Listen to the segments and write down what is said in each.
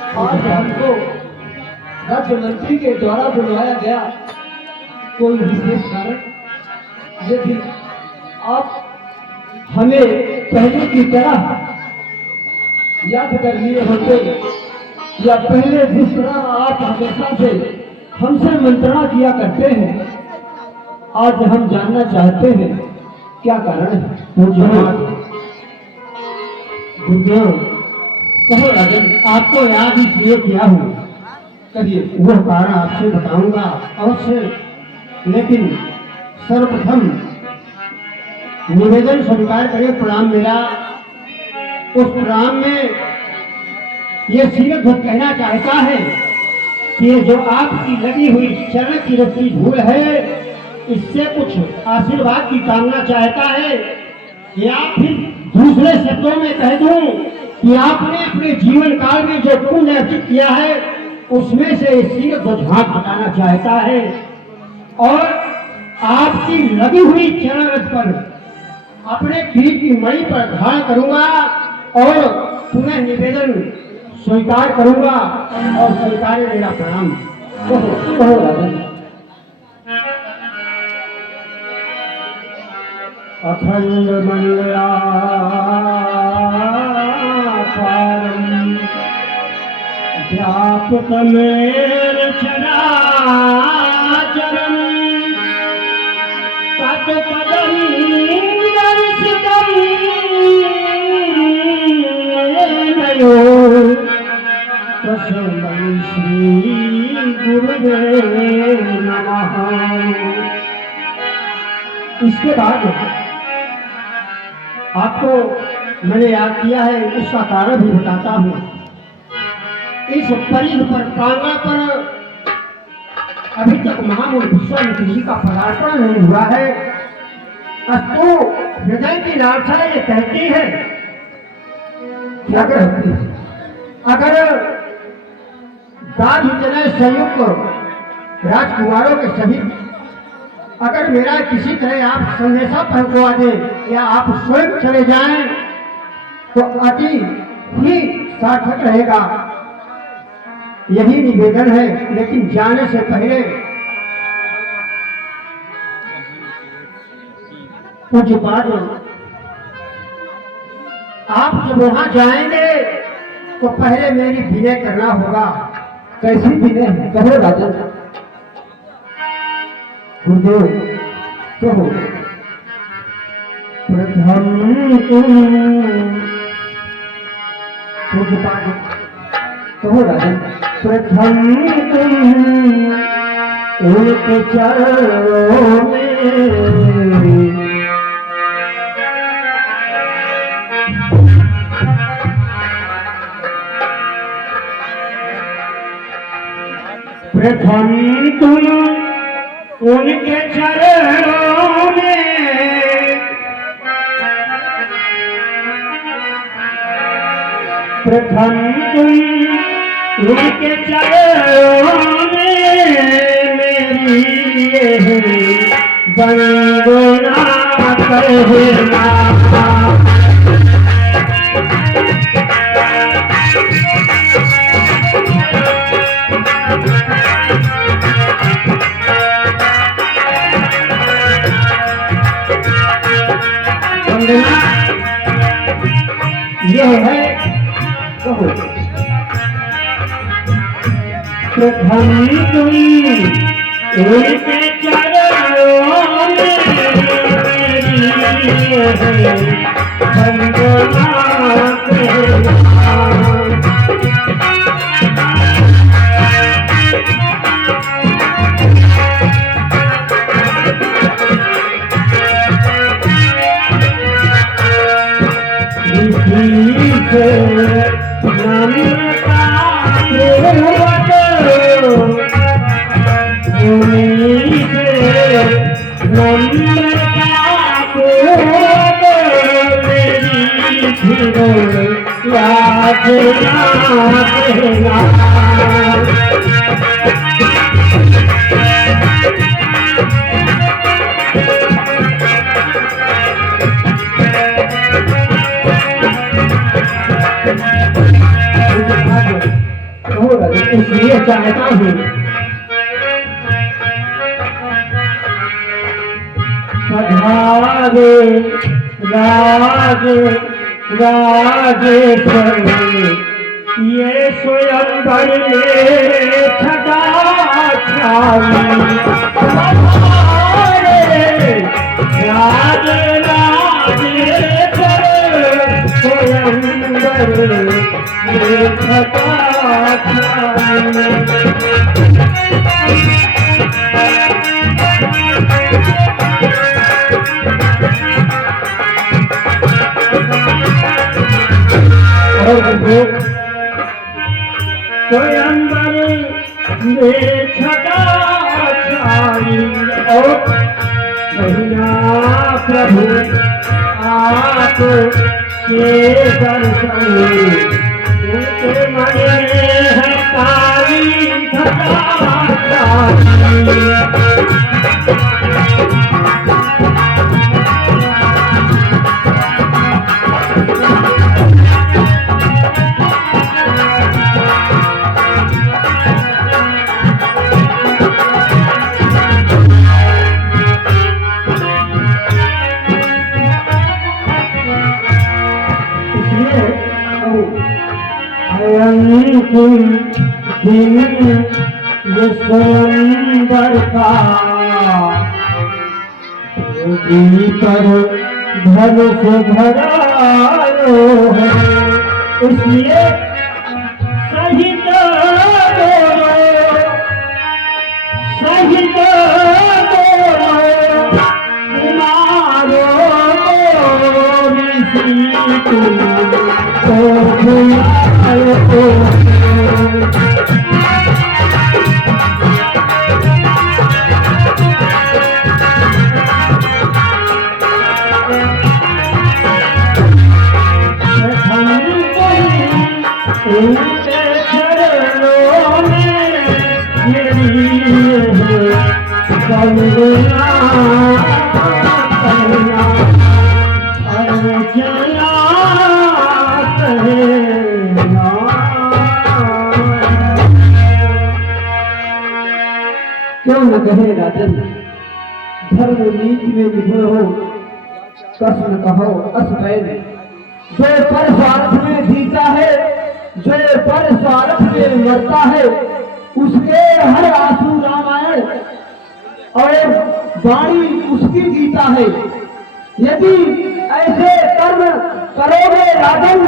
आज हमको राज्य मंत्री के द्वारा बुलवाया गया, कोई विशेष कारण? यदि आप हमें पहले की तरह याद कर लिए होते या पहले जिस तरह आप हमेशा से हमसे मंत्रणा किया करते हैं, आज हम जानना चाहते हैं क्या कारण है। कहो राजन, आपको याद इसलिए किया हूँ, करिए वो कारण आपसे बताऊंगा अवश्य, लेकिन सर्वप्रथम निवेदन स्वीकार करें। प्रणाम मेरा, उस प्रणाम में ये सीरत भक्त कहना चाहता है कि ये जो आपकी लगी हुई चरण की रस्सी धूल है, इससे कुछ आशीर्वाद की कामना चाहता है, या फिर दूसरे शब्दों में कह दूं कि आपने अपने जीवन काल में जो पुण्य अर्जित किया है उसमें से सीरत को झांक हटाना चाहता है और आपकी लगी हुई चरण रथ पर अपने पीठ की मणि पर धारण करूंगा और पुनः निवेदन स्वीकार करूंगा और स्वीकार मेरा प्रणाम। कहो राजन। अखंड मंगला व्यापक मेर चराचरम तत् पदम दर्शितम नयो तस्मै श्री गुरुदेव नमः। इसके बाद आपको मैंने याद किया है, उसका कारण भी बताता हूँ। इस परिध पर प्रांगण पर अभी तक महामूल विश्वामित्र जी का पदार्पण नहीं हुआ है। अस्तु हृदय की लालसा ये कहती है कि अगर दाद जन संयुक्त राजकुमारों के सभी अगर मेरा किसी तरह आप संदेशा पहुंचवा दें या आप स्वयं चले जाएं तो अति ही सार्थक रहेगा, यही निवेदन है। लेकिन जाने से पहले पूज्यपाद आप जब वहां जाएंगे तो पहले मेरी विनय करना होगा। कैसी विनय? कहो राजन। गुरुदेव कहो। प्रथम तुम पूज्यपाद कहो राजन। प्रथम तुम उनके चरणों में प्रथम तुम उनके चरणों में प्रथम तुम उनके चरणों में मेरी वंदना करना। यह है कहो। प्रथम तुम उनके चरणों में मेरी वंदना करना। कहो राजन। इसलिए चाहता हूँ पधारे राजेश्वर ये स्वयंवर में छटा छाई राजेश्वर स्वयंवर में छटा छाई। स्वयंवर में छटा छाई और महीना प्रभु आप के दर्शन उनके मन में है काली छटा छाई। दिन ये स्वयंवर का पर धन से भरायो है इसलिए सहित उनके चरणों में करना क्यों न कहे राजन, धर्म नीति में निपुण हो, कस न कहो अस बैल। जो पर स्वार्थ में जीता है, जो पर स्वार्थ में मरता है, उसके हर आंसू रामायण और वाणी उसकी गीता है। यदि ऐसे कर्म करोगे राजन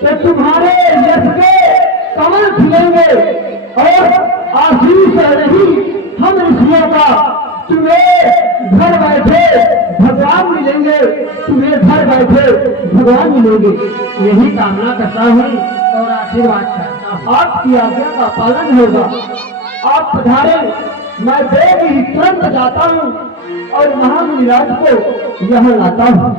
तो तुम्हारे यश के कमल खिलेंगे और आशीष नहीं हम ऋषियों का तुम्हें घर बैठे भगवान मिलेंगे, तुम्हें घर बैठे भगवान मिलेंगे। यही कामना करता हूँ और आशीर्वाद चाहता हूँ। आपकी आज्ञा का पालन होगा। आप पधारे, मैं देव ही तुरंत जाता हूँ और महामुनिराज को यहाँ लाता हूँ।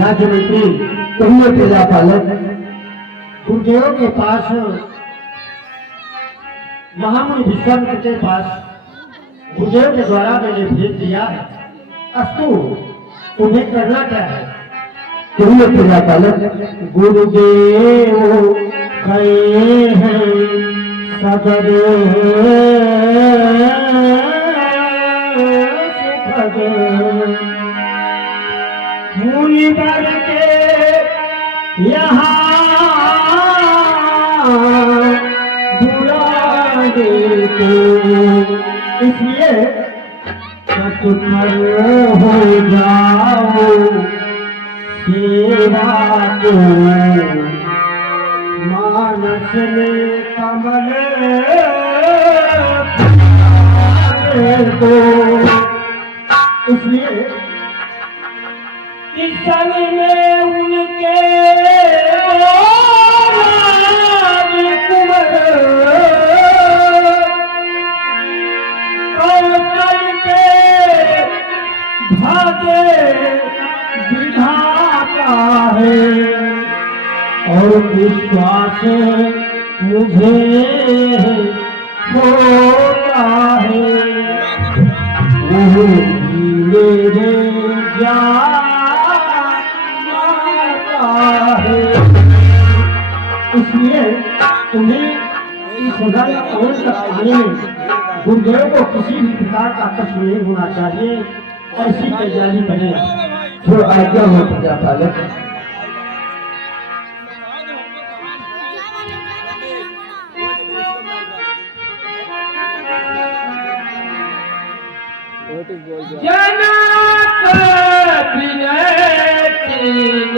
राज्य मंत्री कहिए प्रजा पालक, गुरुदेव के पास महामुनि विश्वामित्र के पास गुरुदेव के द्वारा मैंने भेज दिया है। अस्तु उन्हें करना क्या है? कहिए प्रजा पालक। गुरुदेव कहे हैं सदरे मुनिवर के यहाँ बुला देते, इसलिए सतमर हो जाओ सेवा को मानस में कमल को। इसलिए इस सन में उनके कुंवर कौशल के भागे विधाता है और विश्वास मुझे होता है मेरे गंगा या पवन तक पानी में गुरुदेव को किसी भी प्रकार का कष्ट नहीं होना चाहिए, ऐसी तैयारी बने। जो आज्ञा हो प्रजापालक। जनक विनय तीन